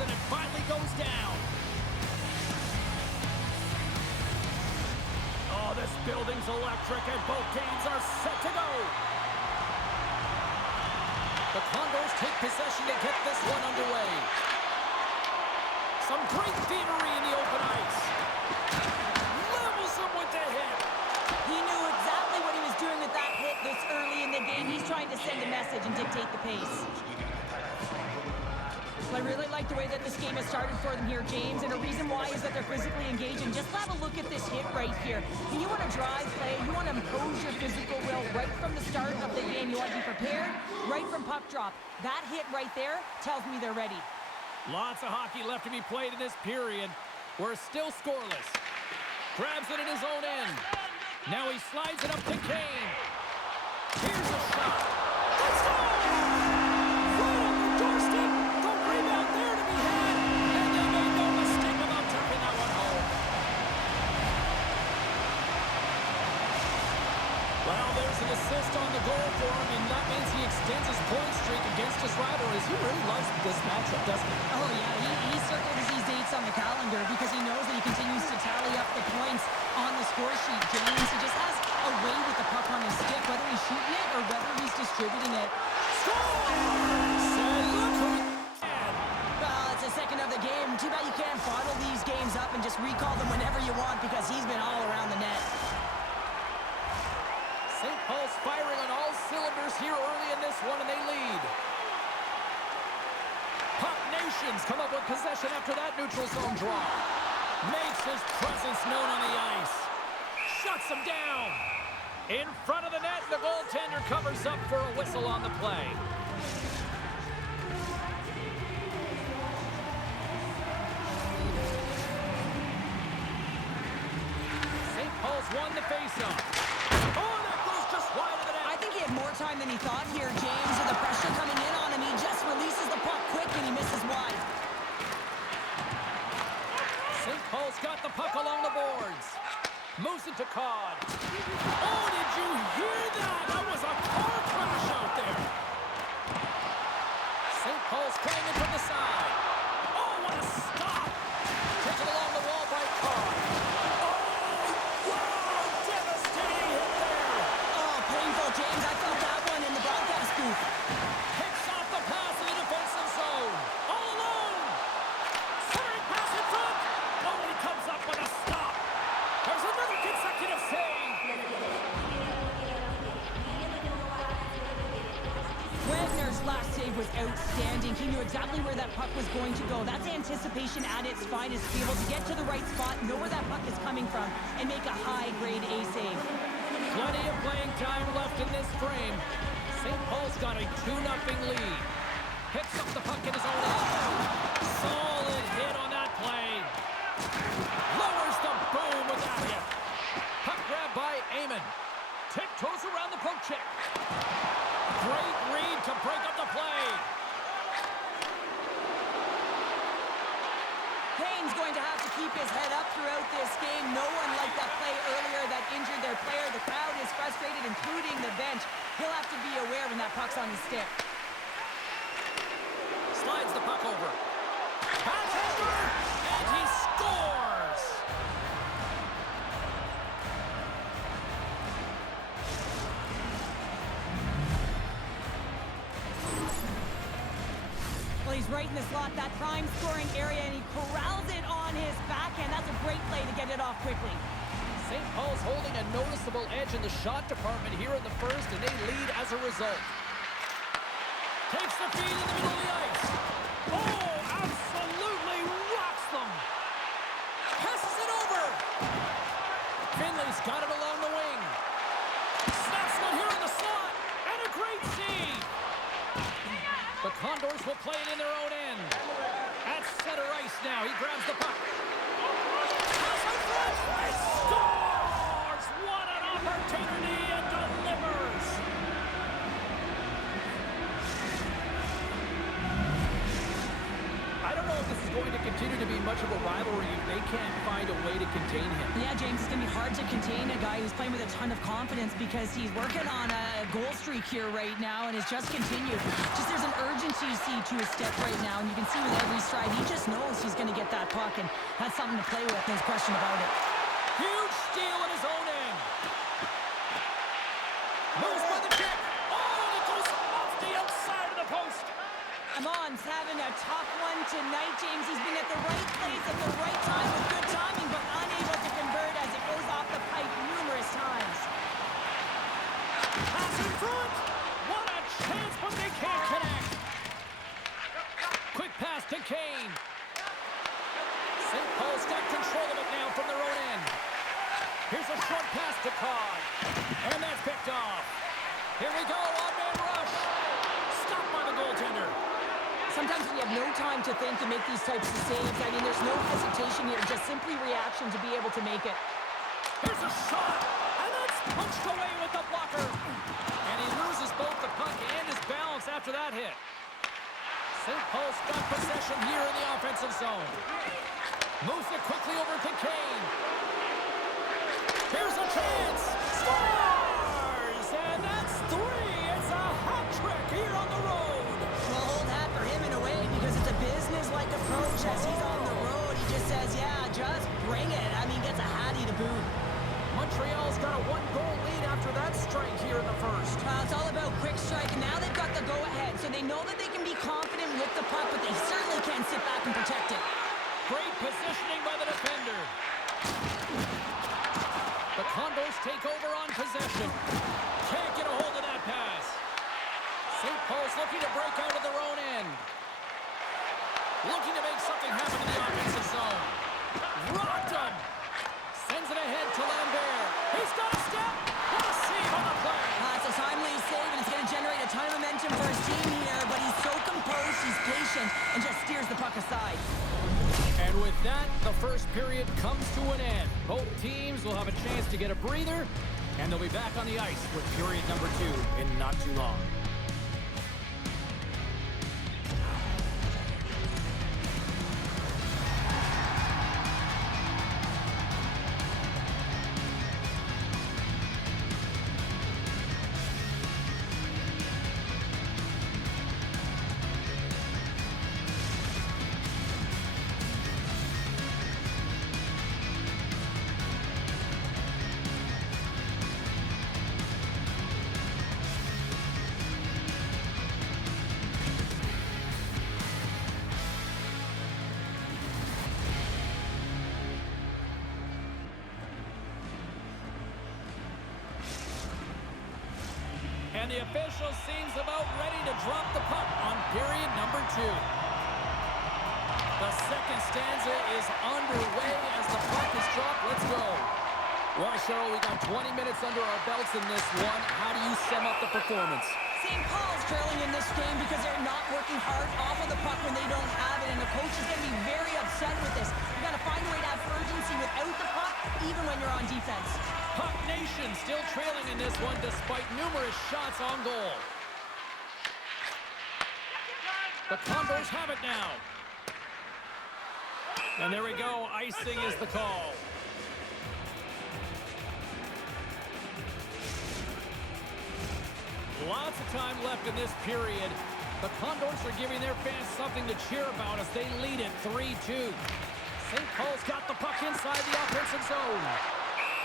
and it finally goes down. Oh, this building's electric, and both teams are set to go. The Condors take possession to get this one underway. Some great thievery in the open ice. Levels him with the hit. He knew exactly what he was doing with that hit this early in the game. He's trying to send a message and dictate the pace. I really like the way that this game has started for them here, James, and the reason why is that they're physically engaged. And just have a look at this hit right here. When you want to drive play, you want to impose your physical will right from the start of the game. You want to be prepared right from puck drop. That hit right there tells me they're ready. Lots of hockey left to be played in this period. We're still scoreless. Grabs it in his own end. Now he slides it up to Kane. Here's a shot. Let's go! Right on the doorstep. The rebound there to be had. And they made no mistake about tucking that one home. Well, there's an assist on the goal for him, and that means he extends his point streak against his rivalries. He really loves this matchup, doesn't he? Oh, yeah. He circles these dates on the calendar because he knows that he continues to tally up the points on the score sheet, James. He just has a way with the puck on his stick, whether he's shooting it or whether he's distributing it. Well, it's the second of the game. Too bad you can't bottle these games up and just recall them whenever you want because he's been all around the net. St. Paul's firing on all cylinders here early in this one, and they lead. Puck Nations come up with possession after that neutral zone draw. Makes his presence known on the ice. Shuts him down. In front of the net, the goaltender covers up for a whistle on the play. St. Paul's won the faceoff. Oh, that goes just wide of the net. I think he had more time than he thought here, James, and the pressure coming in on him. He just releases the puck quick and he misses wide. St. Paul's got the puck along the boards. Moves it to Cod. Oh, did you hear that? That was a car crash out there. St. Paul's playing it from the side. Oh, what a stop. Taken along the wall by Cod. Oh, wow, devastating hit there. Oh, painful, James. I felt that one in the broadcast booth. Picks off the pass in the defensive zone. All alone. Centering pass in front. Oh, he comes up with a stop. There's another consecutive save. Wagner's last save was outstanding. He knew exactly where that puck was going to go. That's anticipation at its finest. To be able to get to the right spot, know where that puck is coming from, and make a high-grade A save. Plenty of playing time left in this frame. St. Paul's got a 2-0 lead. Picks up the puck in his own end. Solid hit on that play. Lowers the boom with that hit. Puck grab by Amon. Tiptoes around the poke check. Great read to break up the play. Kane's going to have to keep his head up throughout this game. No one liked that play earlier that injured their player. The crowd is frustrated, including the bench. He'll have to be aware when that puck's on his stick. Slides the puck over. Backhander! And he scores! Well, he's right in the slot, that prime scoring area, and he corrals it on his backhand. That's a great play to get it off quickly. St. Paul's holding a noticeable edge in the shot department here in the first, and they lead as a result. Takes the feed in the middle of the ice. Oh, absolutely rocks them. Passes it over. Finley's got it along the wing. Snaps one here in the slot, and a great save. The Condors will play it in their own end. At center ice now, he grabs the puck. Pass in front, he scores! What an opportunity, and delivers! I don't know if this is is going to continue to be much of a rivalry if they can't find a way to contain him. Yeah, James, it's going to be hard to contain a guy who's playing with a ton of confidence because he's working on a goal streak here right now and it's just continued. Just there's an urgency you see to his step right now, and you can see with every stride, he just knows he's going to get that puck, and that's something to play with, no question about it. Huge steal in his own end. Moves by the check. Oh, and it goes off the outside of the post. Amon's having a tough one tonight, James. He's been at the right place at the right time with good timing, but unable to convert as it goes off the pipe numerous times. Pass in front. What a chance, but they can't connect. Quick pass to Kane. St. Paul's got control of it now from their own end. Here's a short pass to Codd. And that's picked off. Here we go, on-man rush. Stopped by the goaltender. Sometimes when you have no time to think and make these types of saves, I mean, there's no hesitation here, just simply reaction to be able to make it. Here's a shot, and that's punched away with the blocker. And he loses both the puck and his balance after that hit. St. Paul's got possession here in the offensive zone. Moves it quickly over to Kane. Here's a chance. Scores! And that's 3. It's a hat trick here on the road. Well, hold that for him in a way because it's a business-like approach as he's on the road. He just says, yeah, just bring it. I mean, gets a hattie to boot. Montreal's got a 1-goal lead after that strike here in the first. It's all about quick strike, and now they've got the go-ahead, so they know that they can be confident with the puck, but they certainly can't sit back and protect it. Great positioning by the defender. The Condors take over on possession. Can't get a hold of that pass. St. Paul's looking to break out of their own end. Looking to make something happen in the offensive zone. Rocked him. Sends it ahead to Lambert. He's got a step. What a save on the play. It's a timely save, and it's going to generate a ton of momentum for his team here, but he's so composed, he's patient, and just steers the puck aside. And with that, the first period comes to an end. Both teams will have a chance to get a breather, and they'll be back on the ice with period number 2 in not too long. And the official seems about ready to drop the puck on period number 2. The second stanza is underway as the puck is dropped. Let's go. Well, Cheryl, we got 20 minutes under our belts in this one. How do you sum up the performance? St. Paul's trailing in this game because they're not working hard off of the puck when they don't have it, and the coach is going to be very upset with this. You got to find a way to have urgency without the puck, even when you're on defense. Puck Nation still trailing in this one despite numerous shots on goal. The Condors have it now. And there we go. Icing is the call. Lots of time left in this period. The Condors are giving their fans something to cheer about as they lead it 3-2. St. Paul's got the puck inside the offensive zone.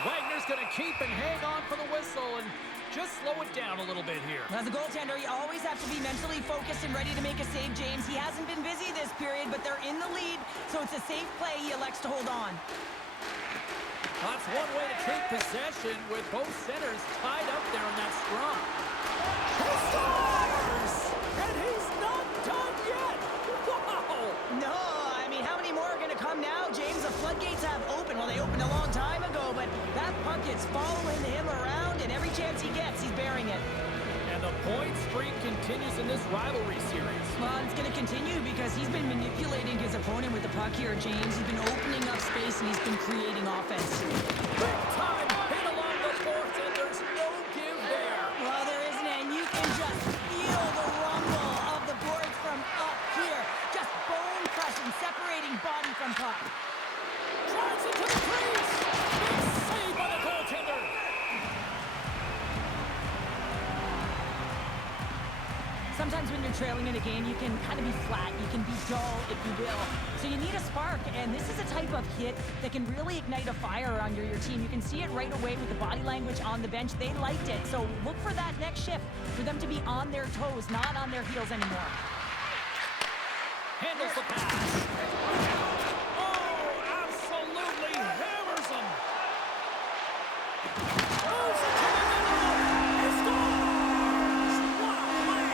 Wagner's going to keep and hang on for the whistle and just slow it down a little bit here. As a goaltender, you always have to be mentally focused and ready to make a save, James. He hasn't been busy this period, but they're in the lead, so it's a safe play. He elects to hold on. That's one way to take possession with both centers tied up there in that scrum. He scores! And he's not done yet! Wow! No, I mean, how many more are going to come now, James? The floodgates have opened. Well, they opened a long time ago, but that puck is following him around, and every chance he gets, he's bearing it. And the point streak continues in this rivalry series. Well, it's going to continue because he's been manipulating his opponent with the puck here, James. He's been opening up space, and he's been creating offense. Big time hit along the boards, and there's no give there. Well, there isn't, and you can just feel the rumble of the boards from up here. Just bone crushing, separating moving body from puck. Drives it to the crease. Big save by the goaltender. Sometimes when you're trailing in a game, you can kind of be flat. You can be dull, if you will. So you need a spark, and this is a type of hit that can really ignite a fire under your team. You can see it right away with the body language on the bench. They liked it. So look for that next shift, for them to be on their toes, not on their heels anymore. Handles the pass. Oh, absolutely hammers him. Moves it to the middle. He scores! What a play!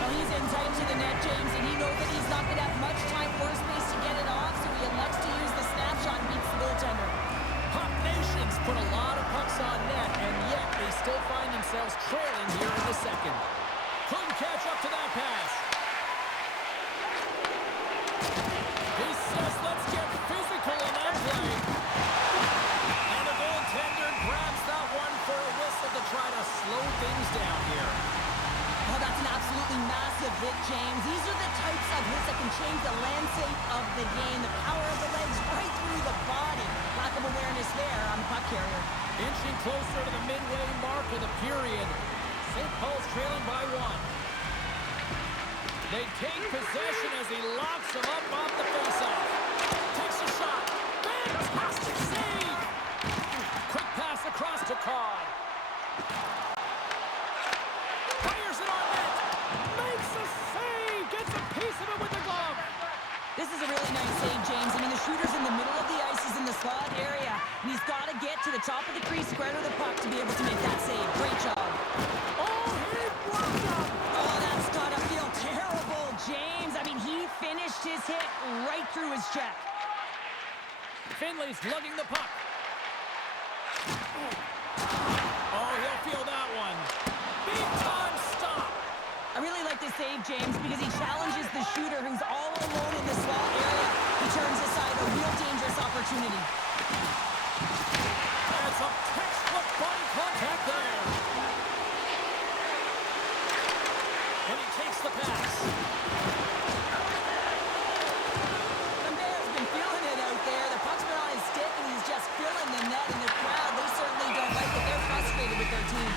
Well, he's in tight to the net, James, and he knows that he's not going to have much time or space to get it off, so he elects to use the snapshot and beats the goaltender. Puck Nations put a lot of pucks on net, and yet they still find themselves trailing here in the second. Couldn't catch up to that pass. He says, let's get physical in that play. And the goaltender grabs that one for a whistle to try to slow things down here. Oh, that's an absolutely massive hit, James. These are the types of hits that can change the landscape of the game. The power of the legs right through the body. Lack of awareness there on the puck carrier. Inching closer to the midway mark of the period. St. Paul's trailing by one. They take possession as he locks him up off the faceoff. Takes a shot. Fantastic save! Quick pass across to Codd. Fires it on net. Makes a save. Gets a piece of it with the glove. This is a really nice save, James. I mean, the shooter's in the middle of the ice. He's in the slot area. And he's got to get to the top of the crease, square to the puck to be able to make that save. Great job. Oh, he blocked him. Oh, that's got to feel terrible, James. I mean, he finished his hit right through his check. Finley's lugging the puck. Oh, he'll feel that one. Big time stop. I really like this save, James, because he challenges the shooter who's all alone in the slot area. He turns aside a real dangerous opportunity. That's a textbook body contact there. And he takes the pass. Lambert's been feeling it out there. The puck's been on his stick, and he's just filling the net. And the crowd, they certainly don't like it. They're frustrated with their team.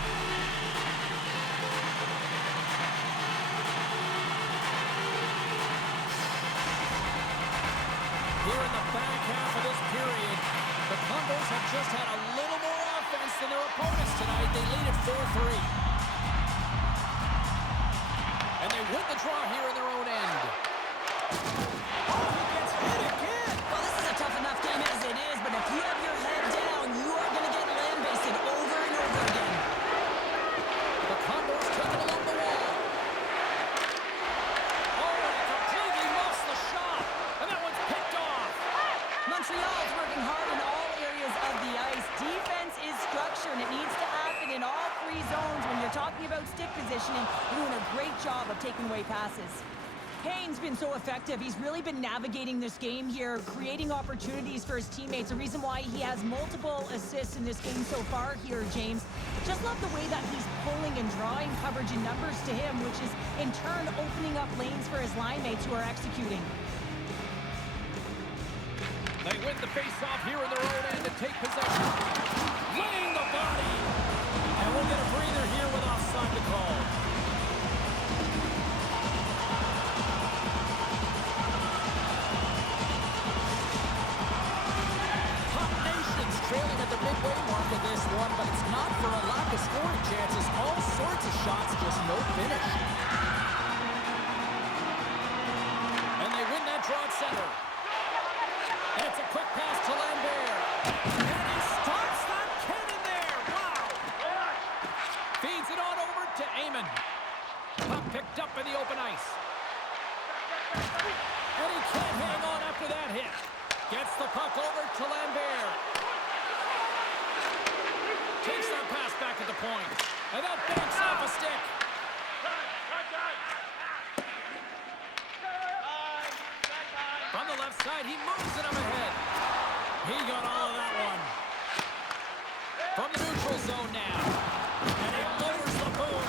Here in the back half of this period, the Condors have just had a little more offense than their opponents tonight. They lead at 4-3. And they win the draw here in their own end. Oh, he gets hit again! Well, this is a tough enough game as it is, but if you have your head down, you are going to get lambasted over and over again. The Condors take it along the wall. Oh, and he completely lost the shot. And that one's picked off. Montreal's working hard in all areas of the ice. Defense is structure, and it needs to happen in all three zones. When you're talking about stick positioning, you're doing a great job of taking away passes. Kane's been so effective. He's really been navigating this game here, creating opportunities for his teammates. The reason why he has multiple assists in this game so far here, James. Just love the way that he's pulling and drawing coverage and numbers to him, which is in turn opening up lanes for his line mates who are executing. They win the face-off here in their own end and take possession. Laying the body. And we'll get a breather here with offside to call. Top Nations trailing at the midway mark of this one, but it's not for a lack of scoring chances. All sorts of shots, just no finish. And they win that draw at center. And it's a quick pass to Lambert. And he starts that cannon there. Wow. Feeds it on over to Eamon. Puck picked up in the open ice. And he can't hang on after that hit. Gets the puck over to Lambert. Takes that pass back at the point. And that banks off a stick. From the left side, he moves it up ahead. He got all of that one. From the neutral zone now. And he lowers the boom.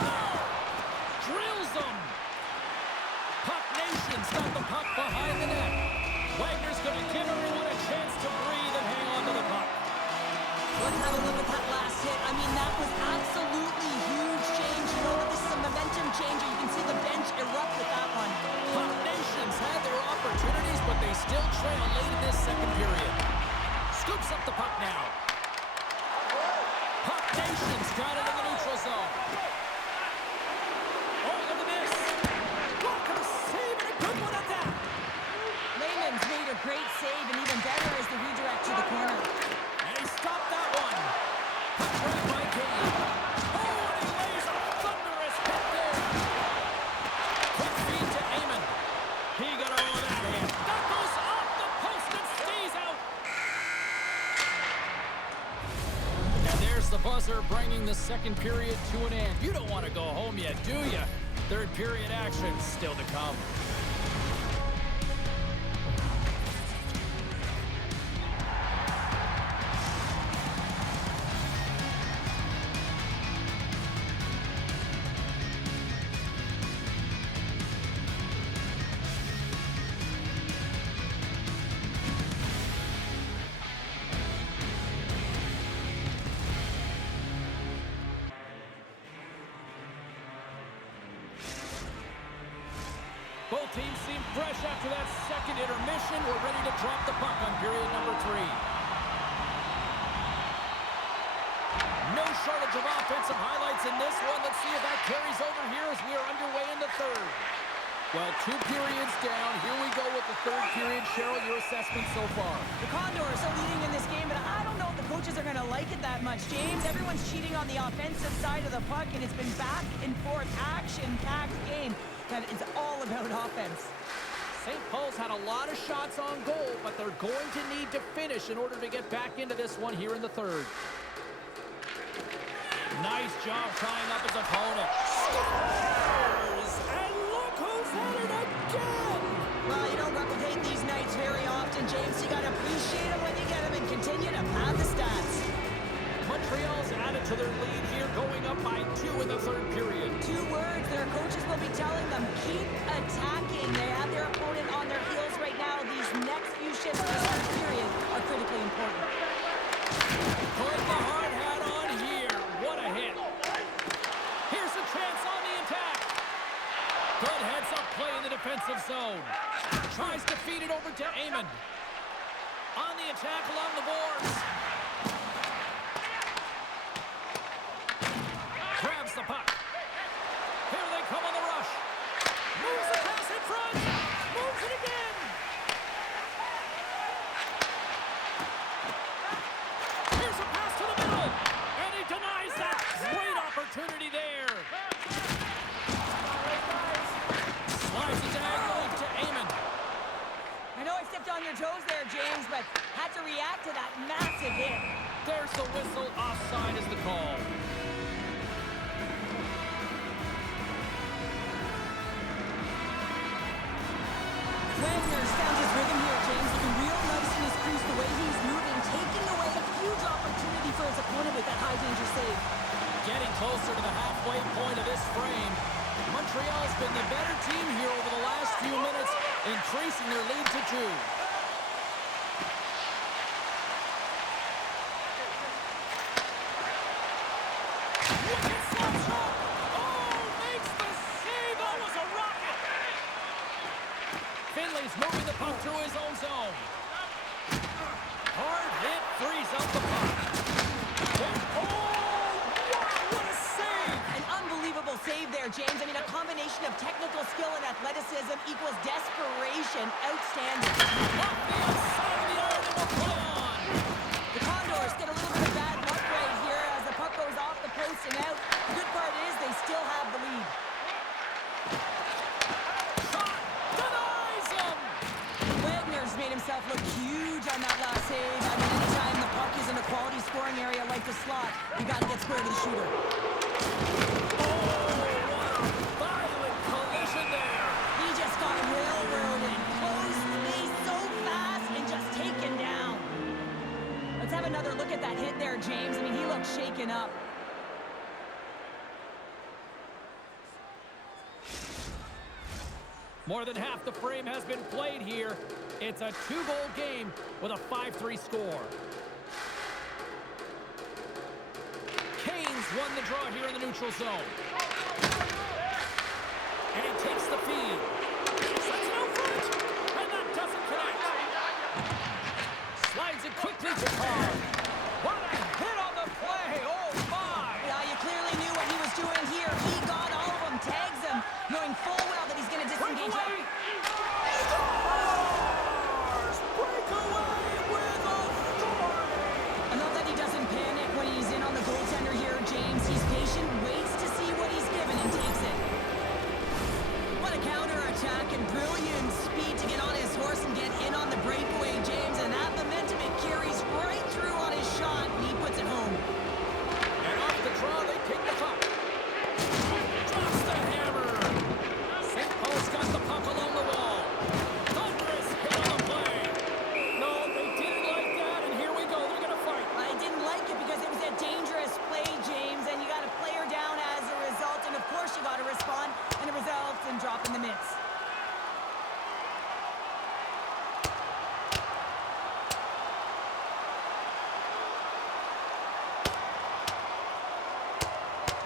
got it in the neutral zone. Oh, look at this. Walker save and a good one at that. Lehman's made a great save, and even better is the redirect to the corner. And he stopped that one. Right by Kane. Oh, and he lays a thunderous hit there. Quick feed to Eamon. He got all of that hit. That goes off the post and stays out. And there's the buzzer bringing the second period to an end. You don't want to go home yet, do you? Third period action still to come. Both teams seem fresh after that second intermission. We're ready to drop the puck on period number 3. No shortage of offensive highlights in this one. Let's see if that carries over here as we are underway in the third. Well, 2 periods down. Here we go with the third period. Cheryl, your assessment so far? The Condors are leading in this game, but I don't know if the coaches are going to like it that much, James. Everyone's cheating on the offensive side of the puck, and it's been back and forth, action-packed game. That it's all about offense. St. Paul's had a lot of shots on goal, but they're going to need to finish in order to get back into this one here in the third. Nice job tying up his opponent. Scores! And look who's at it again! Well, you don't replicate these nights very often, James. You got to appreciate them when you get them and continue to pad the stats. Montreal's added to their lead here, going up by 2 in the third period. 2 words their coaches will be telling them: keep attacking. They have their opponent on their heels right now. These next few shifts of this third period are critically important. Put the hard hat on here. What a hit. Here's a chance on the attack. Good heads-up play in the defensive zone. Tries to feed it over to Eamon. On the attack along the boards. Grabs the puck. Here they come on the rush. Moves the pass in front. Moves it again. Here's a pass to the middle. And he denies that. Great opportunity there. Slides it diagonally to Eamon. I know I stepped on your toes there, James, but had to react to that massive hit. There's the whistle. Offside is the call. Wagner's found his rhythm here, James. Looking real nice in his crease, the way he's moving, taking away a huge opportunity for his opponent with that high-danger save. Getting closer to the halfway point of this frame. Montreal's been the better team here over the last few minutes, increasing their lead to 2. Wicked slap shot! Oh, makes the save! That was a rocket! Finley's moving the puck through his own zone. Hard hit, frees up the puck. What a save! An unbelievable save there, James. I mean, a combination of technical skill and athleticism equals desperation. Outstanding. Off the outside of the iron and will play on. The Condors get a little bit of bad luck right here as the puck goes off the post and out. The good part is they still have the lead. Shot denies him! Wagner's made himself look huge on that last save. I mean, anytime the puck is in a quality scoring area like the slot, you got to get square to the shooter. Violent collision there. He just got railroaded. Closed space so fast and just taken down. Let's have another look at that hit there, James. I mean, he looks shaken up. More than half the frame has been played here. It's a 2-goal game with a 5-3 score. Canes won the draw here in the neutral zone. And he takes the feed. Sends it out front. And that doesn't connect. Slides it quickly to Carr. What a hit on the play. Oh, my. Yeah, you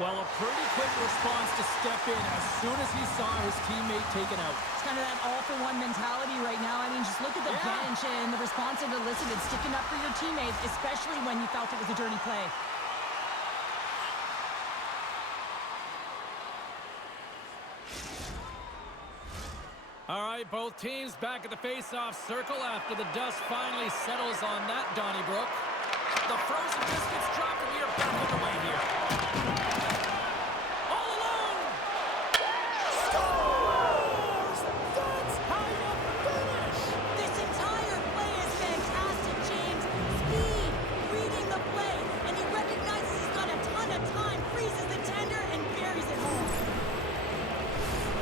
Well, a pretty quick response to step in as soon as he saw his teammate taken out. It's kind of that all-for-one mentality right now. I mean, just look at the bench and the response it elicited, sticking up for your teammates, especially when you felt it was a dirty play. All right, both teams back at the face-off circle after the dust finally settles on that Donnybrook. The frozen biscuits drop, and we are back underway here. All alone! Scores! That's how you finish! This entire play is fantastic, James. Speed, reading the play, and he recognizes he's got a ton of time, freezes the tender, and buries it home.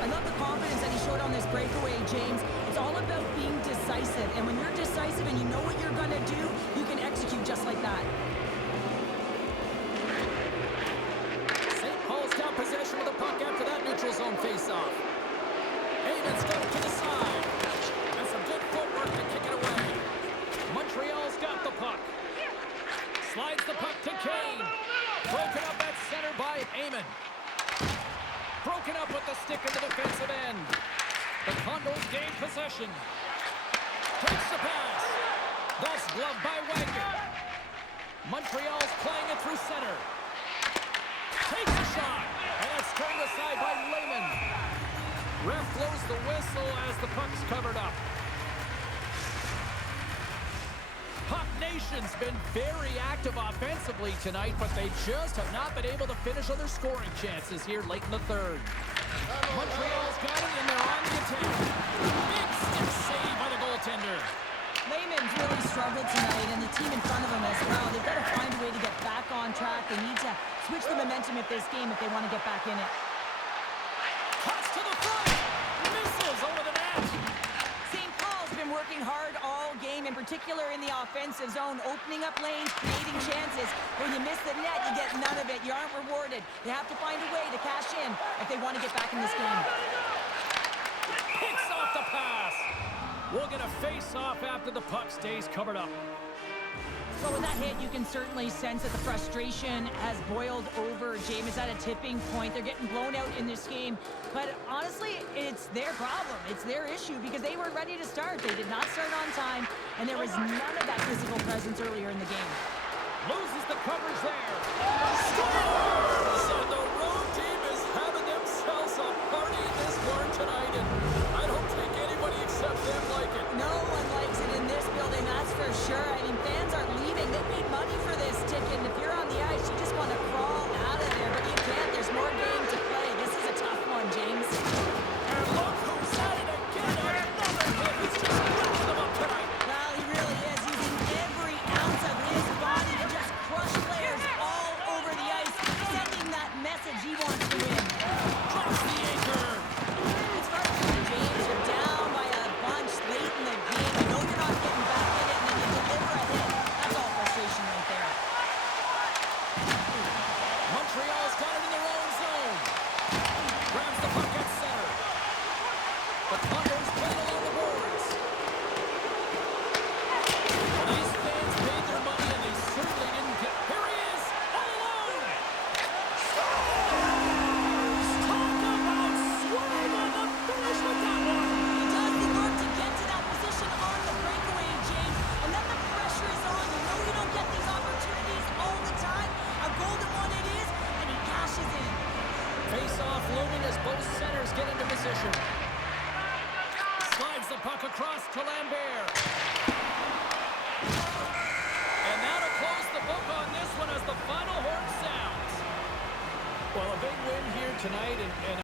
I love the confidence that he showed on this breakaway, James. It's all about being decisive, and when you're decisive and you know what you're going to do, you can execute just like that. St. Paul's got possession of the puck after that neutral zone face-off. Aiden's got it to the side. And some good footwork to kick it away. Montreal's got the puck. Slides the puck to Kane. Broken up at center by Eamon. Broken up with the stick in the defensive end. The Condors gain possession. Takes the pass. That's gloved by Wagner. Montreal's playing it through center. Takes a shot. And it's turned aside by Lehman. Ref blows the whistle as the puck's covered up. Puck Nation's been very active offensively tonight, but they just have not been able to finish on their scoring chances here late in the third. Montreal's got it, and they're on the attack. Big stick save by the goaltender. Lehman's really struggled tonight, and the team in front of him as well. They've got to find a way to get back on track. They need to switch the momentum of this game if they want to get back in it. Cuts to the front. Misses over the net. St. Paul's been working hard all game, in particular in the offensive zone, opening up lanes, creating chances. When you miss the net, you get none of it. You aren't rewarded. They have to find a way to cash in if they want to get back in this game. Picks off the pass. We'll get a face-off after the puck stays covered up. So with that hit, you can certainly sense that the frustration has boiled over. James is at a tipping point. They're getting blown out in this game. But honestly, it's their problem. It's their issue because they weren't ready to start. They did not start on time, and there was none of that physical presence earlier in the game. Loses the coverage there. Scores! And the road team is having themselves a party in this barn tonight, and I don't think anybody except them like it. No one likes it in this building, that's for sure. I mean, fans are leaving. They paid money for this ticket, and if you're on the ice, you just want to crawl out of there, but you can't. There's more game to play. This is a tough one, James. And look who's at it again. Another hit. He's just cracking them up tonight. Well, he really is using every ounce of his body to just crush players all over the ice, sending that message he wants to win. Drops the anchor. It's frustrating, James. You're down by a bunch late in the game. You know you're not getting back in it, and then you deliver a hit. That's all frustration right there. Montreal's got it in their own zone. Grabs the puck at center. The Condors playing along the boards. Well, these fans paid their money, and they certainly didn't get... Here he is, all alone! Scores! Talk about swag on the finish with that one! He does the work to get to that position on the breakaway, James, and then the pressure is on. You know you don't get these opportunities all the time. A golden one it is, and he cashes in. Face-off looming as both centers get into position. Slides the puck across to Lambert.